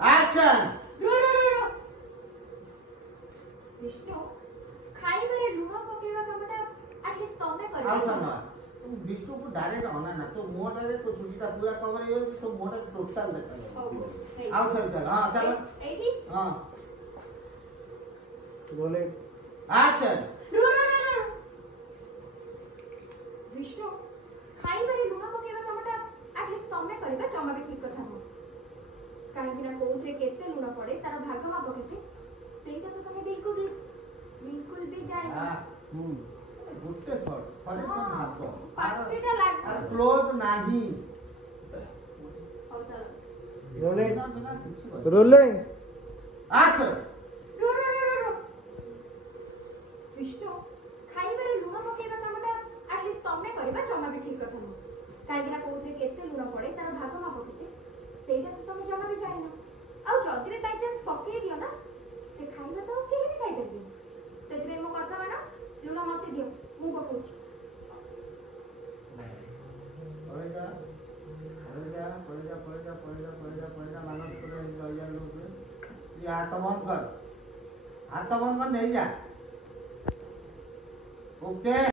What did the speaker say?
Action. रो Vishnu खाइबारे लुण पकेवा कामटा at least तमे आउ करबो सुन विष्णु को डायरेक्ट अना ना तो मुंहटा रे तो छुटीटा पूरा कवर हो तो मुंहटा टोटल देखा आउ चल हां चलो एठी हां बोले एक्शन। रो विष्णु खाइबारे लुण पकेवा कामटा एटलिस्ट तमे करबा जमा भी ठीक कथा हो काहे बिना कोउथरे केते लुण पड़े तार भाग माप केते सेटा तो तमे बिल्कुल भी जाने हां गुट्टे थोड़ फरे तो भागो पाटीटा लाग और क्लोज नाही होता रोलिंग रोलिंग एक्शन। रो विष्णु खाइबारे लुण पकेवा कामटा एटलिस्ट तमे करबा जमा भी ठीक कथा हो काहे बिना कोउथरे केते लुण पड़े तार भाग माप केते सेटा तो तमे जमा भी जाने आ जदी रे बाय चांस पके दियो ना से खाइबा तो केहि भी खाइ देबी सेतरे मो कथा मानो लुण मते दियो मु पकोछ मानस लोग ये हाथ बंद कर नहीं जा ओके।